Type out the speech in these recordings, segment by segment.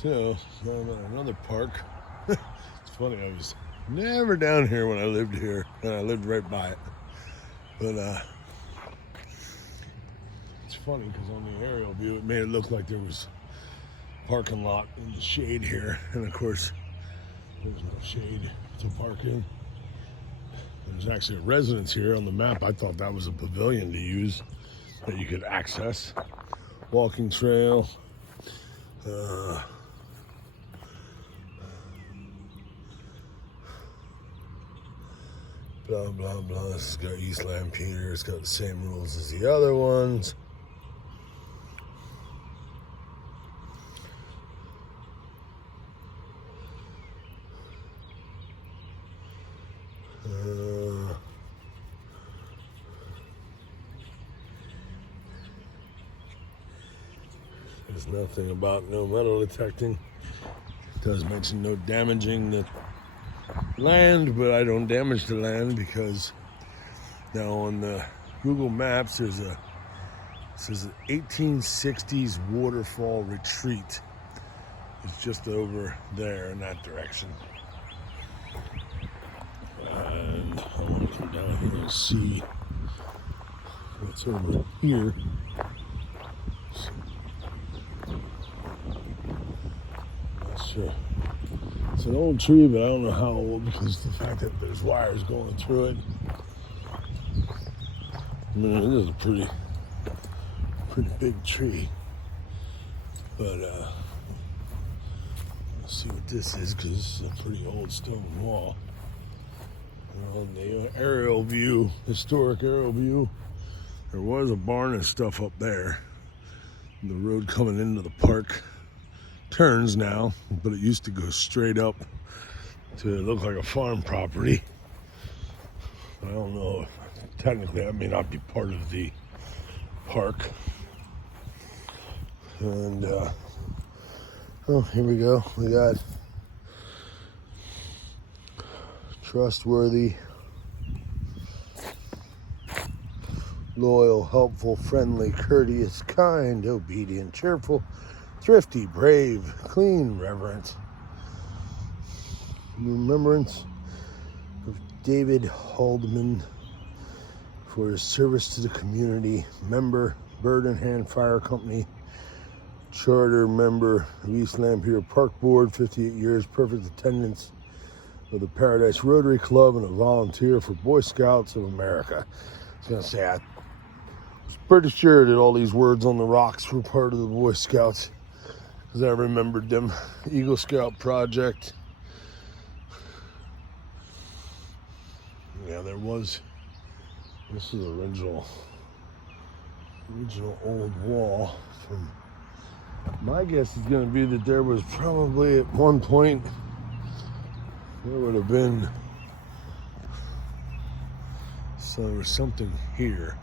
So, another park. It's funny, I was never down here when I lived here, and I lived right by it. But it's funny because on the aerial view, it made it look like there was a parking lot in the shade here, and of course, there's no shade to park in. There's actually a residence here on the map. I thought that was a pavilion to use that you could access. Walking trail. Blah, blah, blah. This has got East Lampeter. It's got the same rules as the other ones. There's nothing about no metal detecting. It does mention no damaging the land, but I don't damage the land because now on the Google Maps it says 1860s waterfall retreat. It's just over there in that direction. And I want to come down here and see what's over here. Not sure. It's an old tree, but I don't know how old because the fact that there's wires going through it. I mean, it is a pretty big tree. But let's see what this is because this is a pretty old stone wall. And on the aerial view, historic aerial view, there was a barn and stuff up there. The road coming into the park turns now, but it used to go straight up to look like a farm property. I don't know if technically that may not be part of the park. And oh, here we go. We got trustworthy, loyal, helpful, friendly, courteous, kind, obedient, cheerful, thrifty, brave, clean, reverent. Remembrance of David Haldeman for his service to the community. Member, Bird and Hand Fire Company. Charter member of East Lampeter Park Board, 58 years, perfect attendance of the Paradise Rotary Club, and a volunteer for Boy Scouts of America. I was going to say, I was pretty sure that all these words on the rocks were part of the Boy Scouts because I remembered them. Eagle Scout Project. Yeah, there was, this is original old wall from, my guess is going to be that there was probably at one point, there would have been, so there was something here.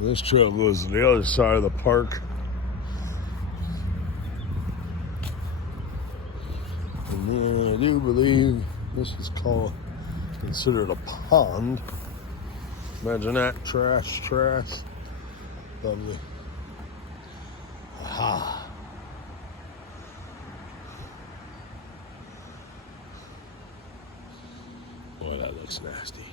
This trail goes to the other side of the park. And then I do believe this is considered a pond. Imagine that, trash. Lovely. Aha. Boy, that looks nasty.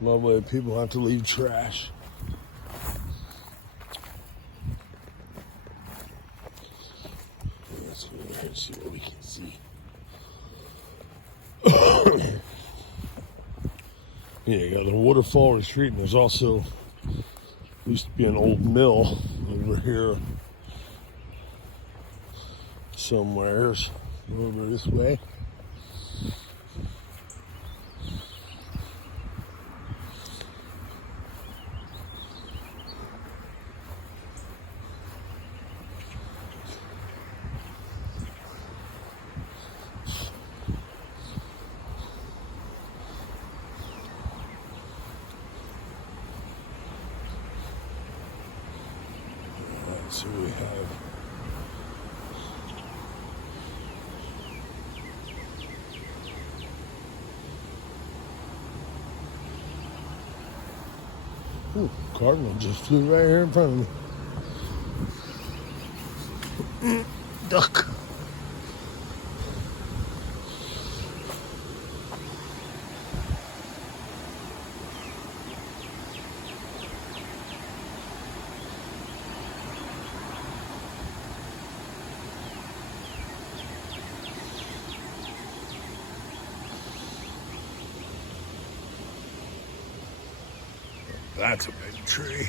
Lovely, people have to leave trash. Let's go over here and see what we can see. Yeah, you got the waterfall retreat, and there's also used to be an old mill over here somewheres over this way. So we have Ooh, cardinal just flew right here in front of me. Duck. That's a big tree.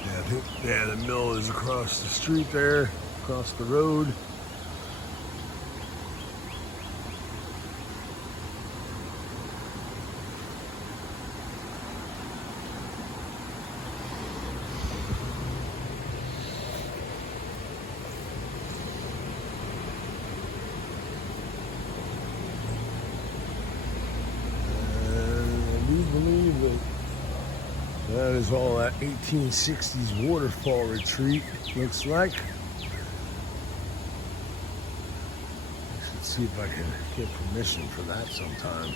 Yeah, I think, yeah, the mill is across the street there, across the road. That is all that 1860s waterfall retreat looks like. I should see if I can get permission for that sometime.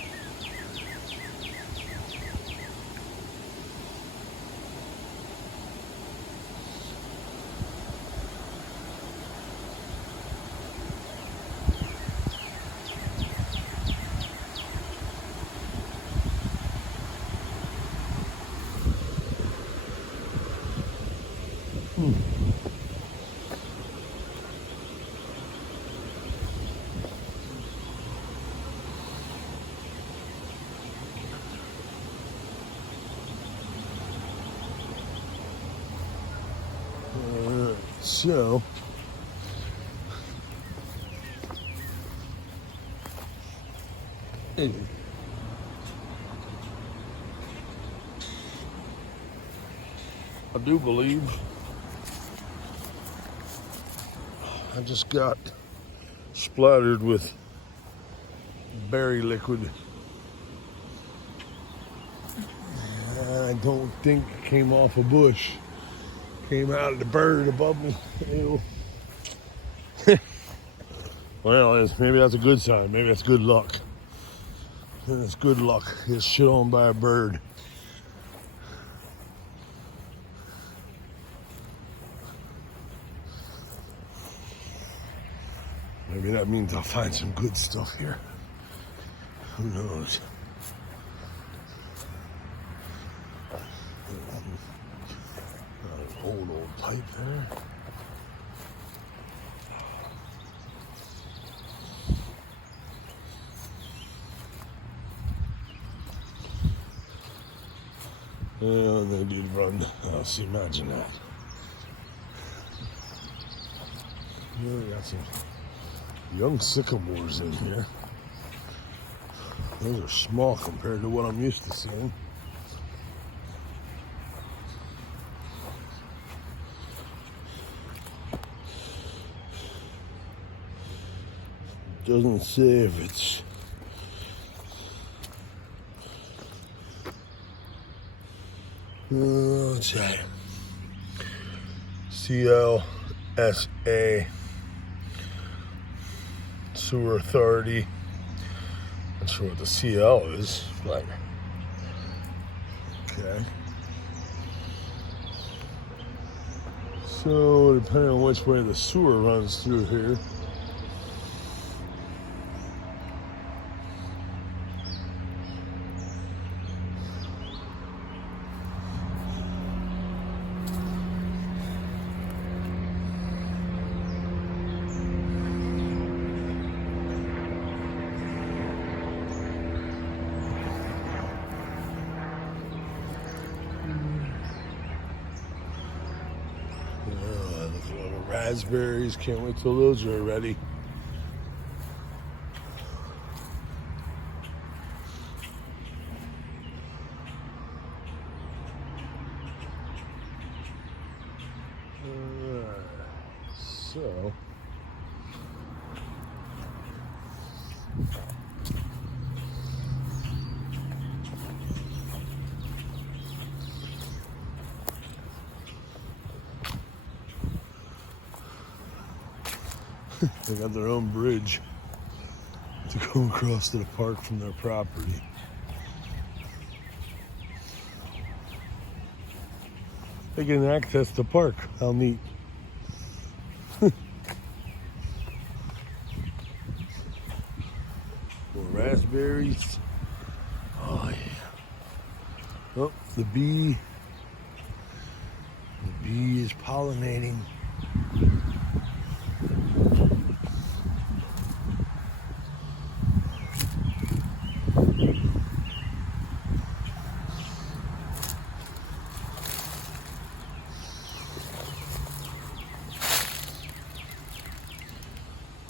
So, I do believe I just got splattered with berry liquid. I don't think it came off a bush. Came out of the bird above me. Ew. Well, maybe that's a good sign. Maybe that's good luck. It's good luck. Get shit on by a bird. Maybe that means I'll find some good stuff here. Who knows? Old pipe there. Yeah, they did run. Oh, see, imagine that. Yeah, we got some young sycamores in here. Those are small compared to what I'm used to seeing. Doesn't say if it's what's that? CLSA Sewer Authority. Not sure what the CL is, but okay. So depending on which way the sewer runs through here. Raspberries, can't wait till those are ready. So They got their own bridge to go across to the park from their property. They can access the park. How neat. More raspberries. Oh yeah. Oh, the bee. The bee is pollinating.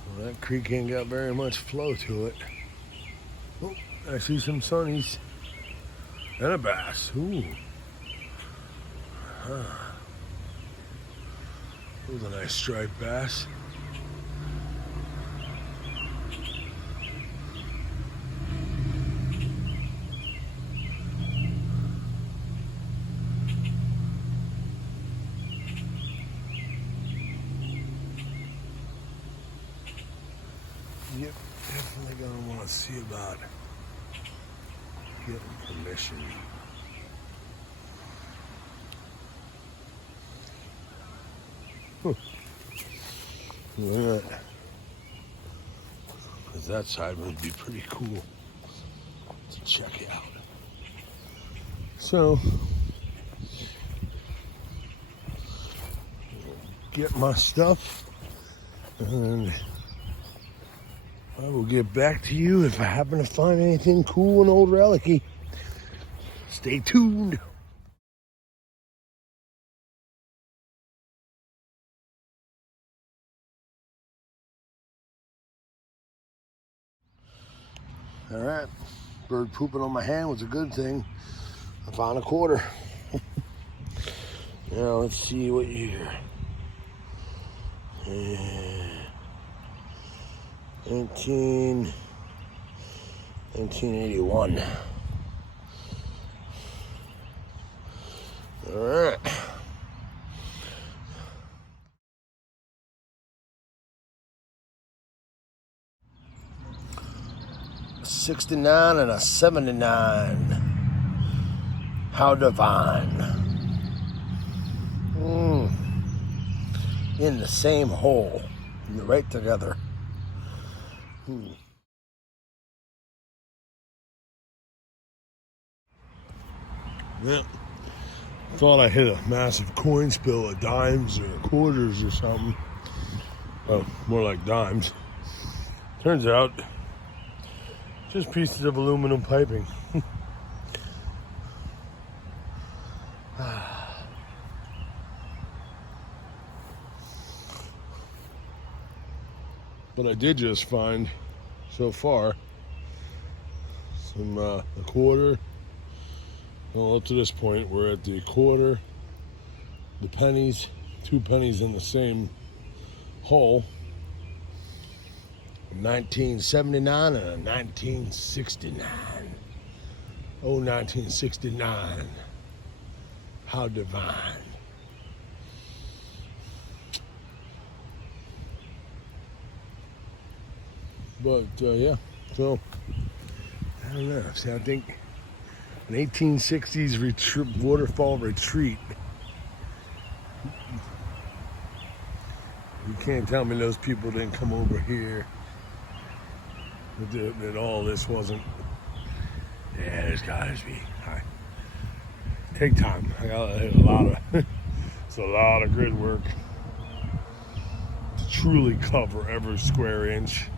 Well, that creek ain't got very much flow to it. Oh, I see some sunnies and a bass. Ooh. Huh. That was a nice striped bass. Yep, definitely gonna want to see about getting permission. Look at that. Because that side would be pretty cool to check out. So, get my stuff and I will get back to you if I happen to find anything cool in Old Relicy. Stay tuned. All right, bird pooping on my hand was a good thing. I found a quarter. Now let's see what year. 1981. All right. '69 and a '79. How divine. In the same hole. Right together. Yeah. Thought I hit a massive coin spill of dimes or quarters or something. Well, more like dimes. Turns out, just pieces of aluminum piping. But I did just find, so far, some a quarter. Well, up to this point, we're at the quarter, the pennies, 2 pennies in the same hole. 1979 and a 1969. Oh, 1969. How divine. But, yeah, so, I don't know. See, I think an 1860s waterfall retreat. You can't tell me those people didn't come over here. That all this wasn't. Yeah, there's gotta be. Take time. I got a lot of. It's a lot of grid work to truly cover every square inch.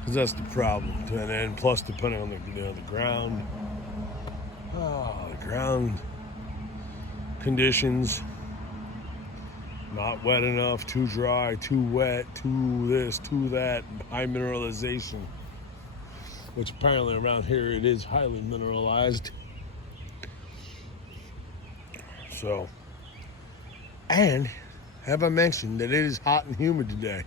Because that's the problem. And then plus, depending on the ground. Oh, the ground conditions. Not wet enough, too dry, too wet, too this, too that, high mineralization. Which apparently around here it is highly mineralized. So, and have I mentioned that it is hot and humid today?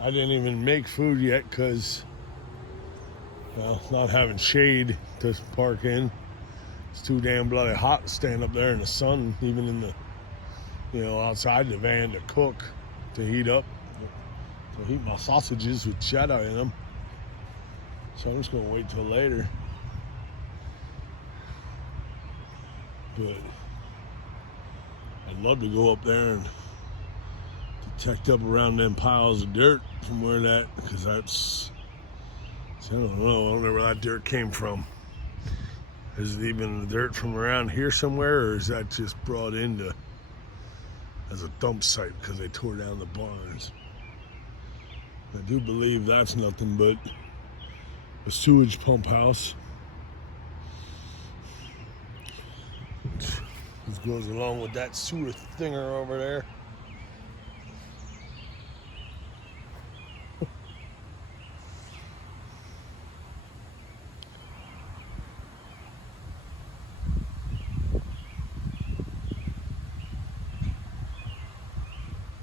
I didn't even make food yet because, well, not having shade to park in. It's too damn bloody hot to stand up there in the sun, even in the outside the van to cook, to heat up, to heat my sausages with cheddar in them. So I'm just gonna wait till later. But I'd love to go up there and detect up around them piles of dirt from where that, because that's, I don't know where that dirt came from. Is it even dirt from around here somewhere, or is that just brought into as a dump site because they tore down the barns? I do believe that's nothing but a sewage pump house. This goes along with that sewer thinger over there.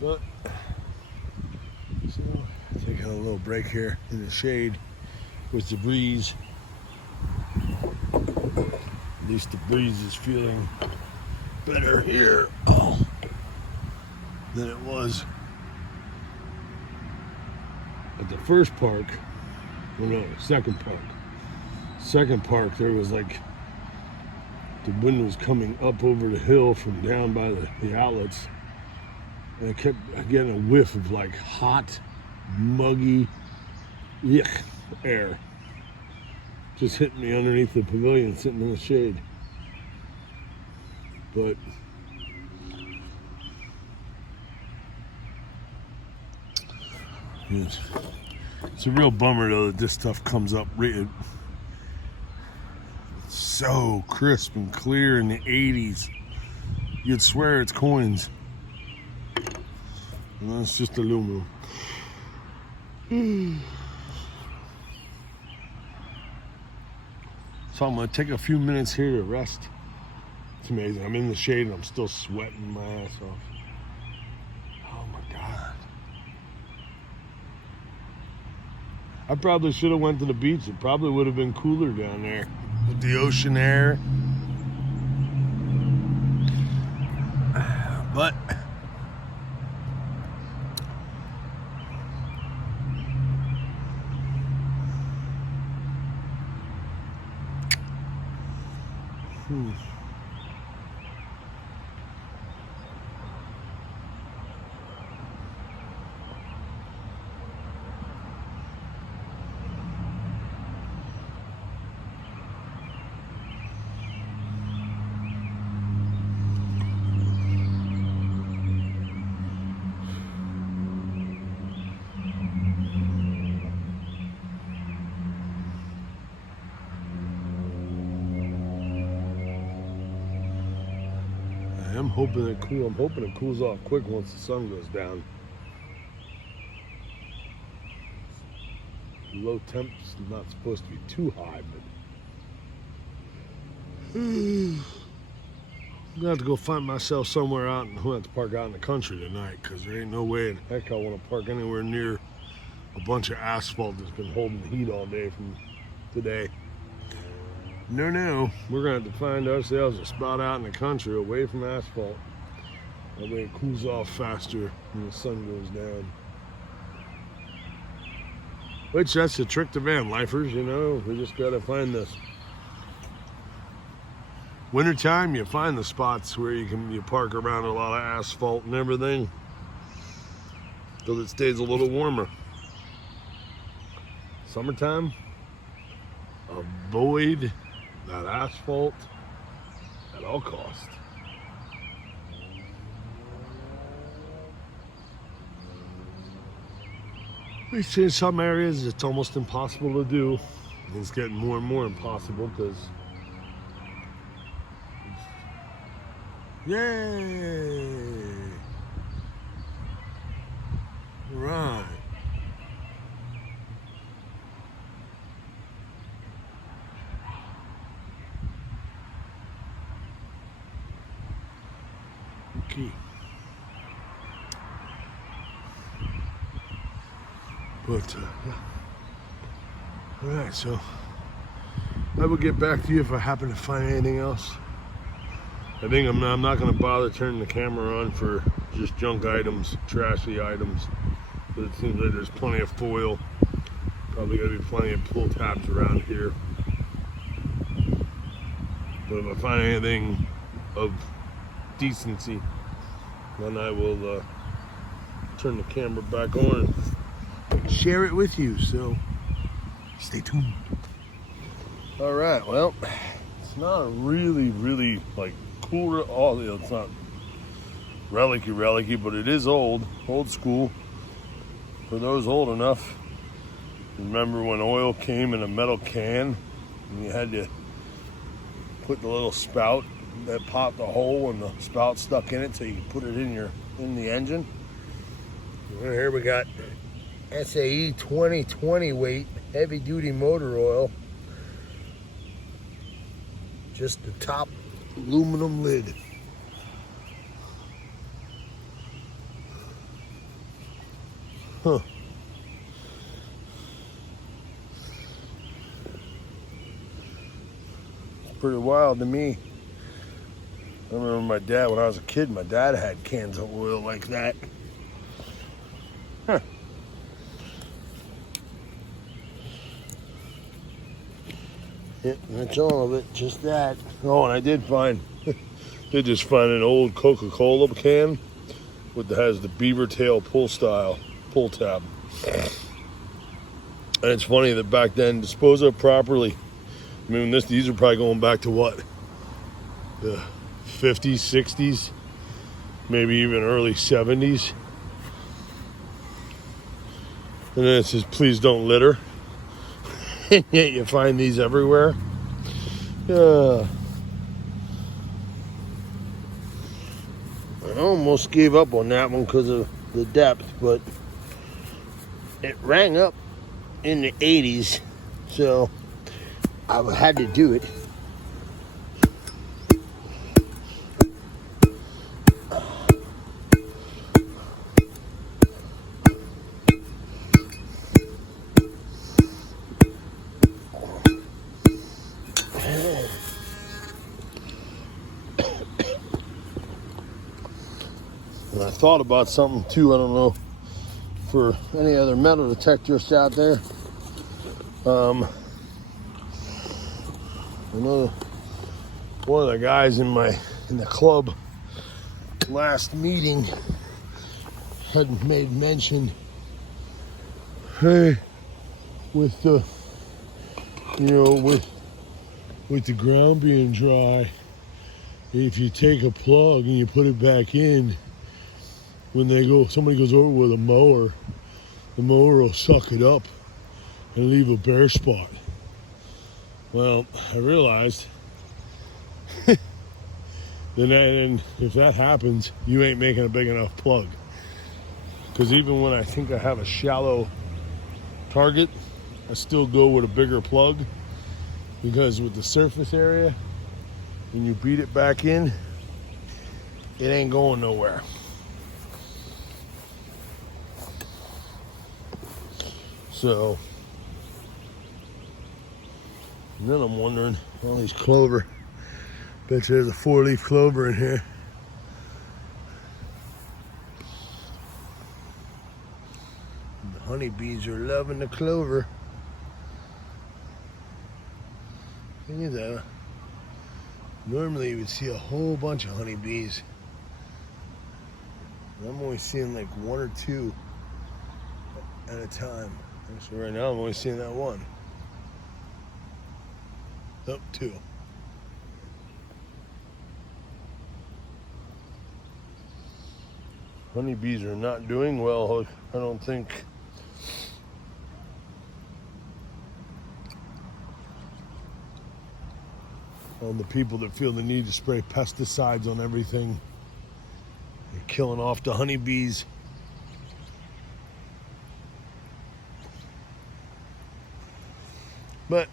But, so, taking a little break here in the shade with the breeze. At least the breeze is feeling better here than it was at the first park. Well, no, second park. Second park, there was like the wind was coming up over the hill from down by the outlets, and I kept getting a whiff of like hot, muggy, yuck air just hitting me underneath the pavilion, sitting in the shade. But it's a real bummer though that this stuff comes up. It's so crisp and clear in the 80s. You'd swear it's coins. And that's just aluminum. So I'm gonna take a few minutes here to rest. It's amazing. I'm in the shade and I'm still sweating my ass off. Oh my God. I probably should have went to the beach. It probably would have been cooler down there with the ocean air. But I'm hoping it cools off quick once the sun goes down. Low temps not supposed to be too high, but I'm gonna have to go find myself somewhere out, and I'm gonna have to park out in the country tonight, because there ain't no way in heck I want to park anywhere near a bunch of asphalt that's been holding the heat all day from today. No, we're gonna have to find ourselves a spot out in the country away from asphalt. That way it cools off faster when the sun goes down. Which, that's the trick to van lifers, we just gotta find this. Wintertime, you find the spots where you park around a lot of asphalt and everything, so it stays a little warmer. Summertime, avoid that asphalt at all costs. Which in some areas it's almost impossible to do. It's getting more and more impossible because, yay! Right. Okay. But, all right, so I will get back to you if I happen to find anything else. I think I'm not going to bother turning the camera on for just junk items, trashy items. But it seems like there's plenty of foil. Probably going to be plenty of pull tabs around here. But if I find anything of decency, then I will turn the camera back on and share it with you. So stay tuned. All right, well, it's not really like cool. It's not relicy, but it is old school. For those old enough, remember when oil came in a metal can and you had to put the little spout that popped a hole and the spout stuck in it so you could put it in the engine. And here we got SAE 2020 weight heavy duty motor oil. Just the top aluminum lid. Huh. It's pretty wild to me. I remember my dad, when I was a kid, my dad had cans of oil like that. Huh. Yep, that's all of it, just that. Oh, and I did find an old Coca-Cola can has the beaver tail pull tab. And it's funny that back then, disposed of properly. I mean, these are probably going back to what? The 50s, 60s, maybe even early 70s. And then it says, please don't litter. And yet you find these everywhere. I almost gave up on that one because of the depth, but it rang up in the 80s, so I had to do it. And I thought about something too, I don't know, for any other metal detectors out there. I know one of the guys in the club last meeting had made mention, hey, with the with the ground being dry, if you take a plug and you put it back in, when somebody goes over with a mower, the mower will suck it up and leave a bare spot. Well, I realized then if that happens, you ain't making a big enough plug. Because even when I think I have a shallow target, I still go with a bigger plug, because with the surface area, when you beat it back in, it ain't going nowhere. So, and then I'm wondering, all these clover, bet you there's a 4-leaf clover in here. The honeybees are loving the clover. Thing is, normally you would see a whole bunch of honeybees. I'm only seeing like 1 or 2 at a time. So right now I'm only seeing that 1. Up 2. Honeybees are not doing well, I don't think. On the people that feel the need to spray pesticides on everything. They're killing off the honeybees. But,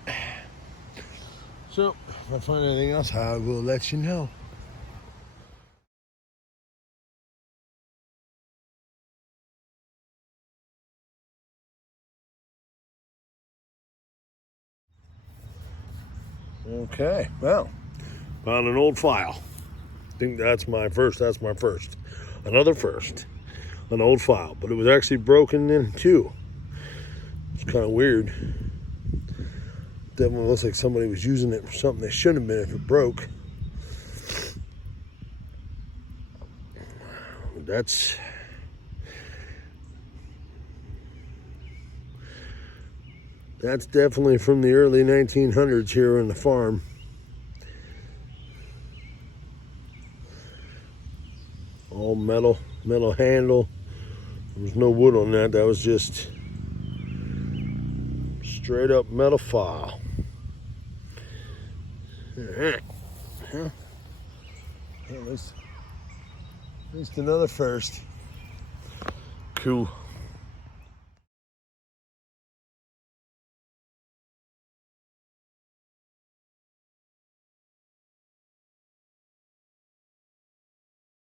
so, if I find anything else, I will let you know. Okay, well, found an old file. I think that's my first. Another first. An old file, but it was actually broken in two. It's kind of weird. Definitely looks like somebody was using it for something they shouldn't have been if it broke. That's definitely from the early 1900s here on the farm. All metal handle. There was no wood on that. That was just straight up metal file. Alright. Yeah. At least another first. Cool.